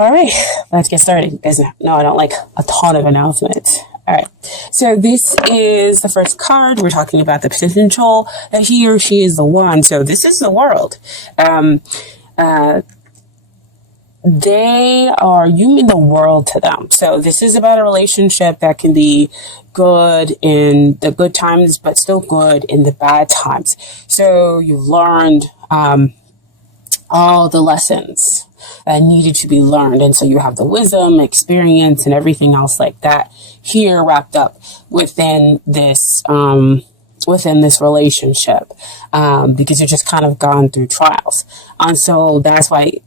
All right, let's get started because no, I don't like a ton of announcements. All right, so this is the first card. We're talking about the potential that he or she is the one. So this is the world. You mean the world to them. So this is about a relationship that can be good in the good times, but still good in the bad times. So you've learned all the lessons that needed to be learned. And so you have the wisdom, experience, and everything else like that here wrapped up within this relationship, because you're just kind of gone through trials. And so that's why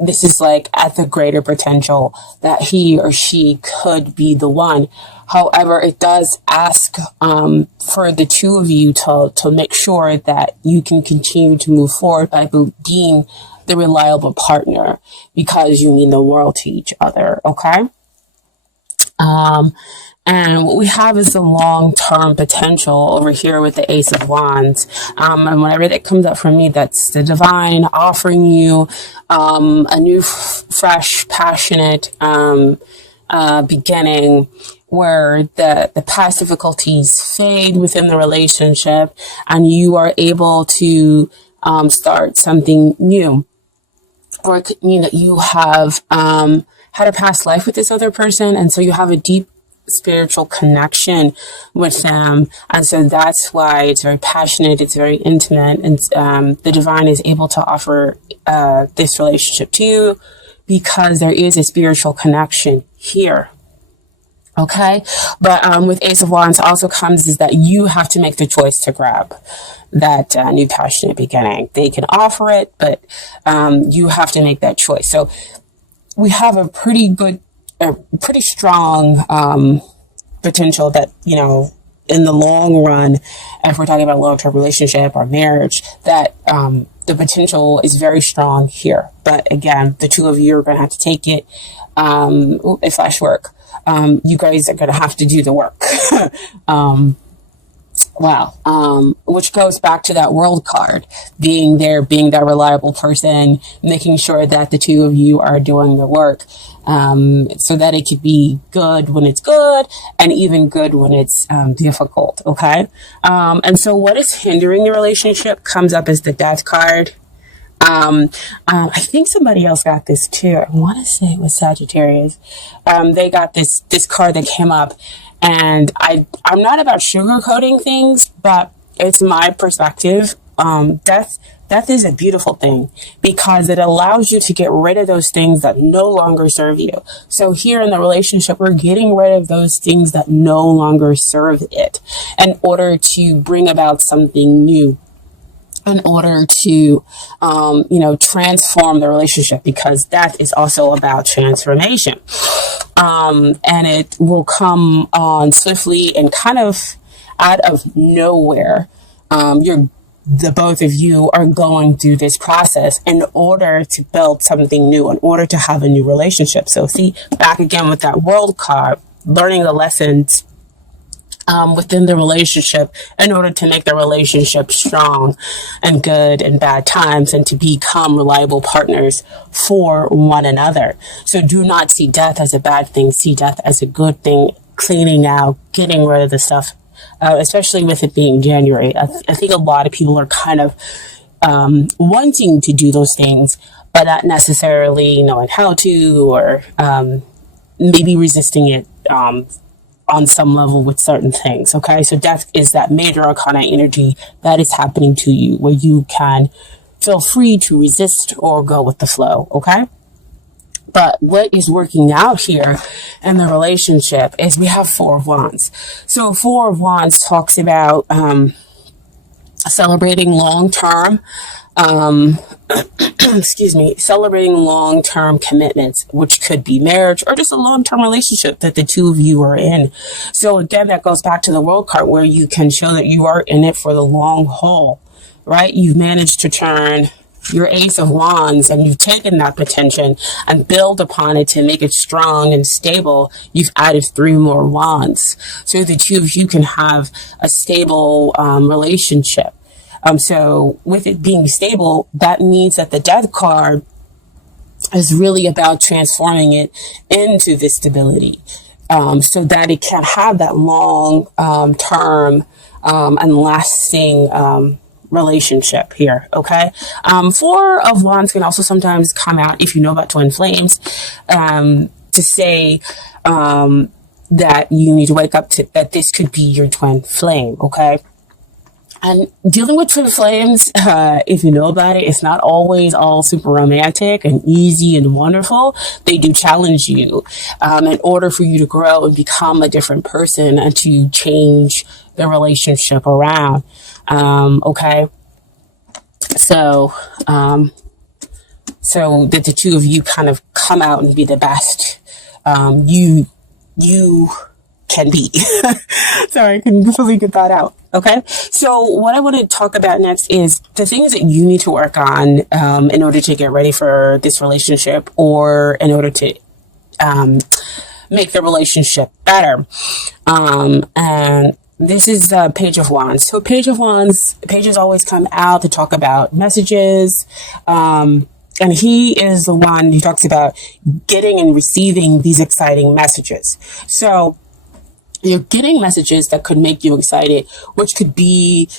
this is like at the greater potential that he or she could be the one. However, it does ask for the two of you to make sure that you can continue to move forward by being the reliable partner, because you mean the world to each other, okay? And what we have is the long-term potential over here with the Ace of Wands. And whenever that comes up for me, that's the divine offering you a new, fresh, passionate beginning, where the past difficulties fade within the relationship and you are able to start something new. Or it could mean that you have had a past life with this other person, and so you have a deep spiritual connection with them. And so that's why it's very passionate, it's very intimate, and the divine is able to offer this relationship to you because there is a spiritual connection here. Okay, but with Ace of Wands also comes is that you have to make the choice to grab that new passionate beginning. They can offer it, but you have to make that choice. So we have a pretty strong potential that, you know, in the long run, if we're talking about a long-term relationship or marriage, that the potential is very strong here. But again, the two of you are going to have to take it. It flash work. You guys are going to have to do the work. Which goes back to that world card, being there, being that reliable person, making sure that the two of you are doing the work, so that it could be good when it's good and even good when it's difficult. Okay. And so what is hindering the relationship comes up as the Death card. I think somebody else got this too. I want to say it was Sagittarius. They got this card that came up, and I'm not about sugarcoating things, but it's my perspective. Death is a beautiful thing because it allows you to get rid of those things that no longer serve you. So here in the relationship, we're getting rid of those things that no longer serve it in order to bring about something new, in order to, transform the relationship, because that is also about transformation. And it will come on swiftly and kind of out of nowhere. The both of you are going through this process in order to build something new, in order to have a new relationship. So see, back again with that World card, learning the lessons within the relationship in order to make the relationship strong and good in bad times, and to become reliable partners for one another. So do not see death as a bad thing. See death as a good thing, cleaning out, getting rid of the stuff, especially with it being January. I think a lot of people are kind of wanting to do those things, but not necessarily knowing how to, or maybe resisting it on some level with certain things. Okay, so death is that major arcana energy that is happening to you, where you can feel free to resist or go with the flow. Okay, but what is working out here in the relationship is we have Four of Wands. So Four of Wands talks about celebrating long-term celebrating long-term commitments, which could be marriage or just a long-term relationship that the two of you are in. So again, that goes back to the World card, where you can show that you are in it for the long haul, right? You've managed to turn your Ace of Wands, and you've taken that potential and build upon it to make it strong and stable. You've added 3 more wands, so the two of you can have a stable relationship. So with it being stable, that means that the Death card is really about transforming it into this stability, so that it can have that long term and lasting relationship here. Okay. Four of Wands can also sometimes come out, if you know about twin flames, to say that you need to wake up to that this could be your twin flame. Okay. And dealing with twin flames, if you know about it, it's not always all super romantic and easy and wonderful. They do challenge you in order for you to grow and become a different person and to change the relationship around. Okay. So that the two of you kind of come out and be the best you can be. Sorry, I couldn't really get that out. Okay. So what I want to talk about next is the things that you need to work on in order to get ready for this relationship, or in order to make the relationship better. And this is the Page of Wands. So Page of Wands, pages always come out to talk about messages. And he is the one who talks about getting and receiving these exciting messages. So you're getting messages that could make you excited, which could be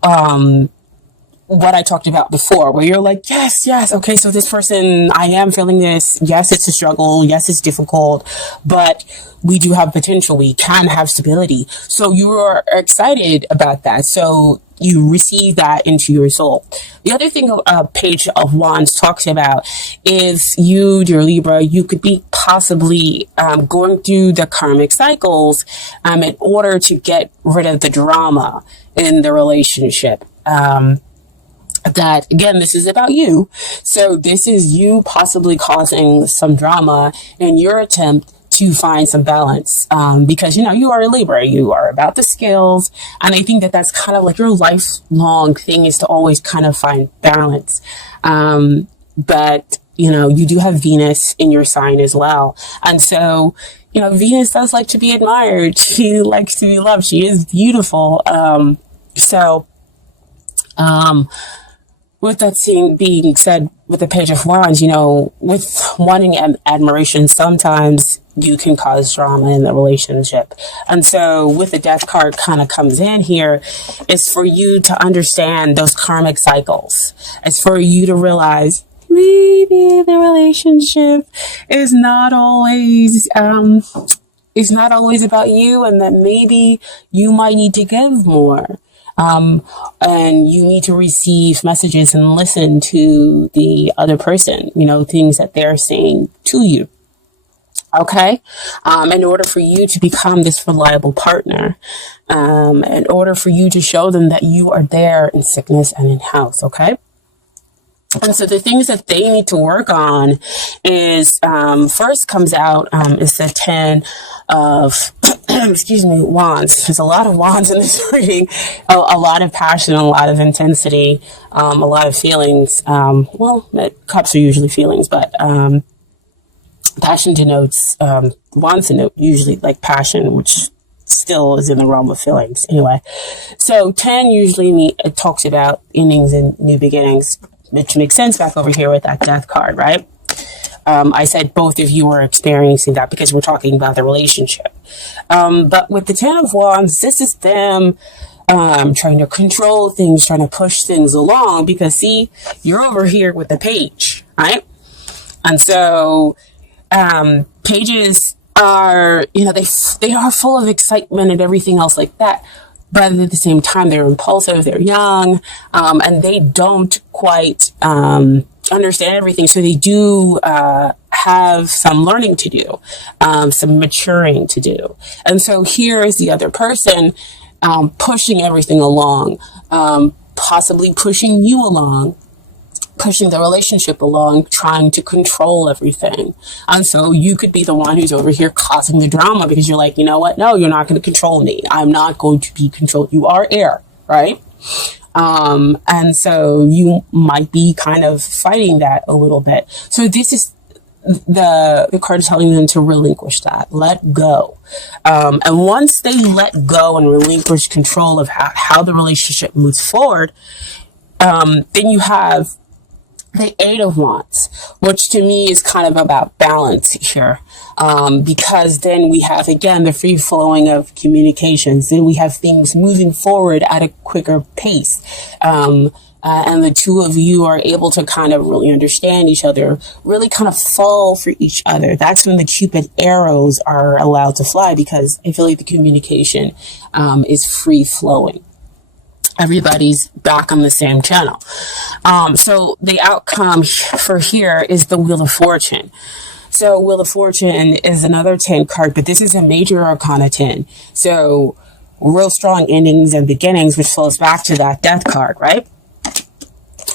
what I talked about before, where you're like, yes, okay, so this person, I am feeling this. Yes, it's a struggle. Yes, it's difficult, but we do have potential. We can have stability. So you are excited about that. So you receive that into your soul. The other thing a Page of Wands talks about is you, dear Libra, you could be possibly going through the karmic cycles in order to get rid of the drama in the relationship. That, again, this is about you. So this is you possibly causing some drama in your attempt to find some balance, because, you are a Libra, you are about the scales. And I think that that's kind of like your lifelong thing, is to always kind of find balance. But, you do have Venus in your sign as well. And so, Venus does like to be admired. She likes to be loved. She is beautiful. With that being said, with the Page of Wands, with wanting admiration, sometimes you can cause drama in the relationship. And so with the Death card kind of comes in here, is for you to understand those karmic cycles. It's for you to realize maybe the relationship is not always about you, and that maybe you might need to give more. And you need to receive messages and listen to the other person, things that they're saying to you. Okay. In order for you to become this reliable partner, in order for you to show them that you are there in sickness and in health. Okay. And so the things that they need to work on is, first comes out, is the 10 of, wands. There's a lot of wands in this reading, a lot of passion, a lot of intensity, a lot of feelings. Cups are usually feelings, but, passion denotes, wands denote usually like passion, which still is in the realm of feelings. Anyway, so 10 usually it talks about endings and new beginnings, which makes sense back over here with that Death card, right? I said both of you are experiencing that because we're talking about the relationship. But with the 10 of Wands, this is them trying to control things, trying to push things along, because see, you're over here with the Page, right? And so pages are, they are full of excitement and everything else like that. But at the same time, they're impulsive, they're young, and they don't quite understand everything. So they do have some learning to do, some maturing to do. And so here is the other person pushing everything along, possibly pushing you along, pushing the relationship along, trying to control everything. And so you could be the one who's over here causing the drama, because you're like, you know what? No, you're not going to control me. I'm not going to be controlled. You are air, right? And so you might be kind of fighting that a little bit. So this is the card is telling them to relinquish that, let go. And once they let go and relinquish control of how the relationship moves forward, then you have the Eight of Wands, which to me is kind of about balance here, because then we have, again, the free flowing of communications. Then we have things moving forward at a quicker pace. And the two of you are able to kind of really understand each other, really kind of fall for each other. That's when the Cupid arrows are allowed to fly, because I feel like the communication is free flowing. Everybody's back on the same channel. So the outcome for here is the Wheel of Fortune. So Wheel of Fortune is another 10 card, but this is a major arcana 10. So real strong endings and beginnings, which flows back to that Death card, right?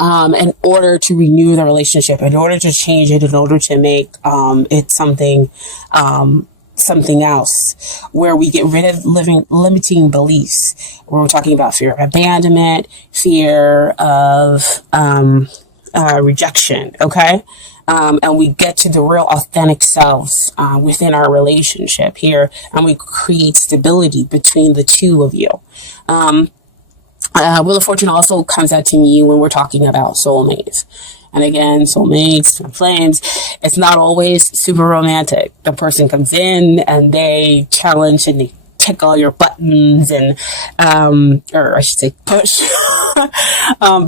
In order to renew the relationship, in order to change it, in order to make it something else, where we get rid of limiting beliefs, where we're talking about fear of abandonment, fear of rejection, okay? And we get to the real authentic selves within our relationship here, and we create stability between the two of you. Wheel of Fortune also comes out to me when we're talking about soulmates. And again, soulmates, twin flames, it's not always super romantic. The person comes in and they challenge and they tick all your buttons and, or I should say push.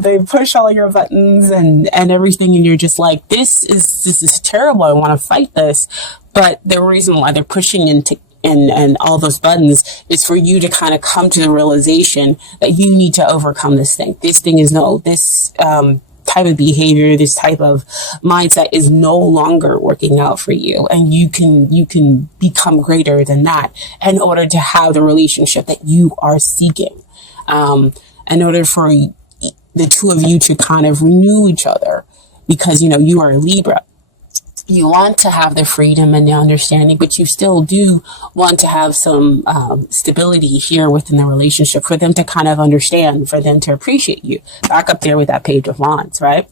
They push all your buttons and everything. And you're just like, this is terrible. I want to fight this. But the reason why they're pushing and all those buttons is for you to kind of come to the realization that you need to overcome this thing. This thing is type of behavior, this type of mindset is no longer working out for you. And you can become greater than that in order to have the relationship that you are seeking. In order for the two of you to kind of renew each other, because, you are a Libra. You want to have the freedom and the understanding, but you still do want to have some stability here within the relationship for them to kind of understand, for them to appreciate you. Back up there with that Page of Wands, right?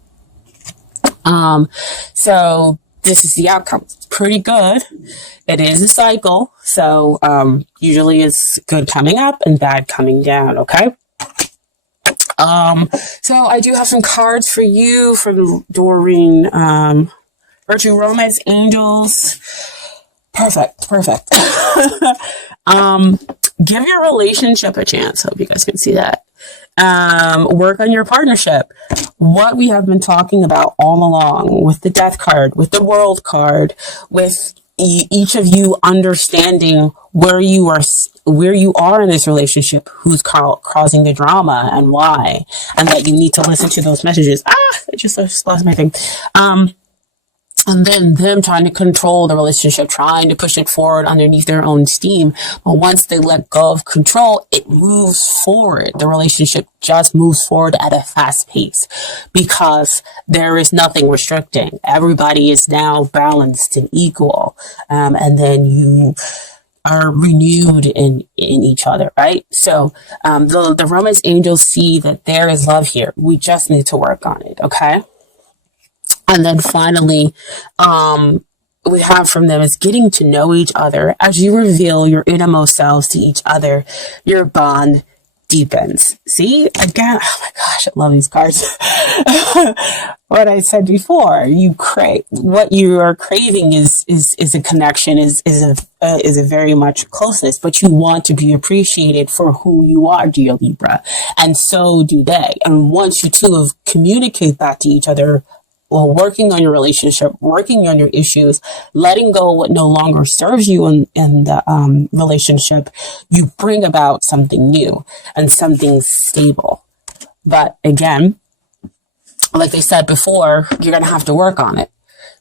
So this is the outcome. It's pretty good. It is a cycle. So usually it's good coming up and bad coming down, okay? So I do have some cards for you from Doreen, Virtue Romance Angels. Perfect. Give your relationship a chance. Hope you guys can see that. Work on your partnership. What we have been talking about all along with the Death card, with the World card, with each of you understanding where you are in this relationship, who's causing the drama and why, and that you need to listen to those messages. I just lost my thing. And then them trying to control the relationship, trying to push it forward underneath their own steam. But once they let go of control, it moves forward. The relationship just moves forward at a fast pace because there is nothing restricting. Everybody is now balanced and equal. And then you are renewed in each other, right? So the Romance Angels see that there is love here. We just need to work on it, okay? And then finally, we have from them is getting to know each other. As you reveal your innermost selves to each other, your bond deepens. See, again, oh my gosh, I love these cards. What I said before, what you are craving is a connection, is a very much closeness, but you want to be appreciated for who you are, dear Libra, and so do they. And once you two have communicate that to each other, well, working on your relationship, working on your issues, letting go of what no longer serves you in the relationship, you bring about something new and something stable. But again, like they said before, you're going to have to work on it.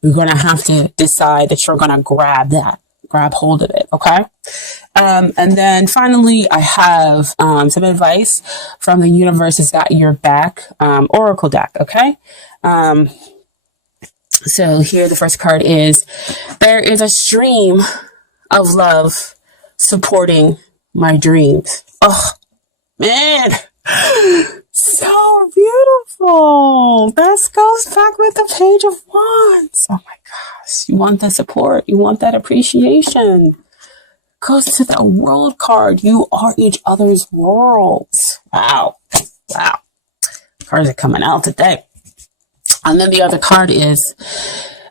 You're going to have to decide that you're going to grab hold of it, okay? And then finally, I have some advice from the Universe Has Got Your Back Oracle deck, okay? So here the first card is, there is a stream of love supporting my dreams. Oh, man. So beautiful. This goes back with the Page of Wands. Oh my gosh. You want the support. You want that appreciation. Goes to the World card. You are each other's worlds. Wow. Cards are coming out today. And then the other card is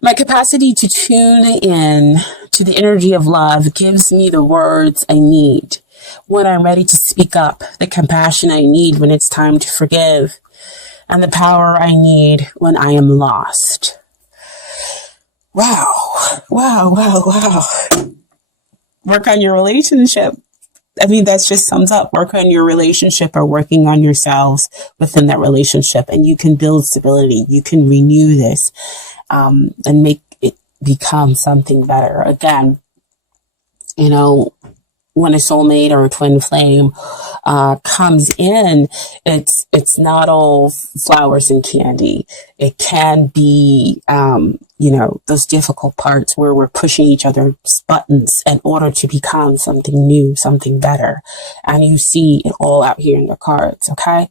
my capacity to tune in to the energy of love gives me the words I need when I'm ready to speak up, the compassion I need when it's time to forgive, and the power I need when I am lost. Wow. Wow, wow, wow. Work on your relationship. I mean, that just sums up work on your relationship or working on yourselves within that relationship. And you can build stability. You can renew this and make it become something better. Again, you know, when a soulmate or a twin flame comes in, it's not all flowers and candy. It can be, you know, those difficult parts where we're pushing each other's buttons in order to become something new, something better. And you see it all out here in the cards, okay?